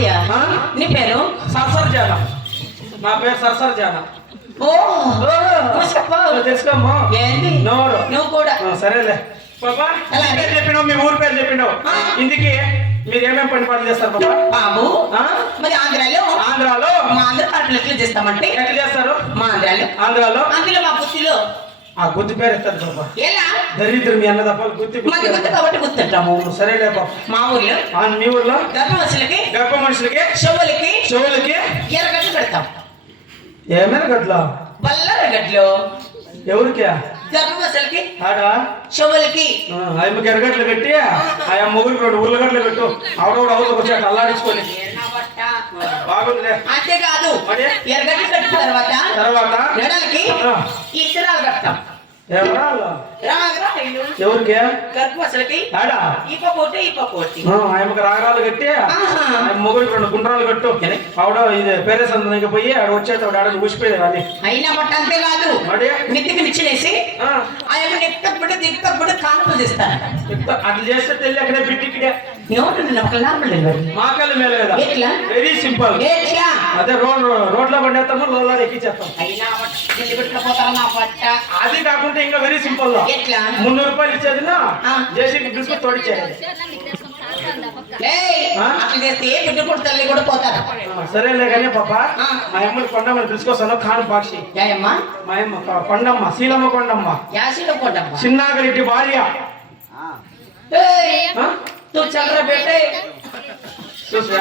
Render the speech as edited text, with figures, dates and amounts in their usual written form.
అబ్బాయ్యా నీ పేరు సర్సర్ జానా. నా పేరు సర్సర్ జానా. ఓ తెలుసుకోమ్మా. ఏంది నోరు నువ్వు కూడా సరేలే పాపా. చెప్పినావు మీ ఊరు పేరు చెప్పినావు. ఇందుకే మీరు ఏమేమి పని పనులు చేస్తారు పాపా? బాబు మరి ఆంధ్రాలో మా ఆంధ్ర పాటలు ఎట్లా చేస్తామంటే ఎట్లా చేస్తారు? మా ఆంధ్రాలో అందులో మా గుత్తిలో ఆ గుత్తి పేరు ఎత్తారు పాపా. ఎలా దరిద్రం మీ అన్న తప్ప గుత్తి మాది గుత్తి కాబట్టి గుర్తుంటాము. సరేలే పాప. మా ఊర్లో మీ ఊర్లో గర్భ మనుషులకి చెవులకి ఎర్రగడ్డలు పెడతాం. ఏమైనా గట్ల బల్లరగడ్లు ఎవరికి? గర్భవతులకి ఆడా చెవులకి ఆయమ్మకి ఎర్రగడ్డలు పెట్టి ఆయా మొగుడికి 2 ఉర్లగడ్డలు పెట్టు. ఆవిడ అవతలకు వచ్చాక అల్లాడించుకొని బాగుందిలే. అంతేకాదు ఎర్రగడ్డలు పెట్టిన తర్వాత నెడలకి ఇతరాలు కడతాం. ఎవరికి? గర్భవతులకి ఆయమ్మకి రాగాలు కట్టి మొగుడికి 2 గుండ్రాలు కట్టు. ఆవిడ ఇది పేరే సందనికి పోయి ఆడ వచ్చేది ఆవిడ ఆడ ఊసిపోయేది అని. అయినా బట్ అంతేకాదు నెత్తికి నిచ్చినేసి ఆయన నెత్తప్పుడు దిగుతప్పుడు కానుకలు చేస్తాను. అట్లా చేస్తే తెల్లి అక్కడే బిడ్డికిడే మా కళ్ళు మేలే కదా. Very simple. అదే రోడ్లో పండేస్తాము లోలా ఎక్కిచ్చేస్తాం. అది కాకుండా ఇంకా వెరీ సింపుల్. 300 రూపాయలు ఇచ్చేది చేసి బిస్కెట్ తోడిచ్చేది. సరేలే కానీ పాప మా అమ్మని కొండమ్మని తీసుకొస్తాను. కాను పాక్షి మా అమ్మ కొండమ్మ శీలమ్మ కొండమ్మ చిన్నాగరెడ్డి భార్య. చంద్ర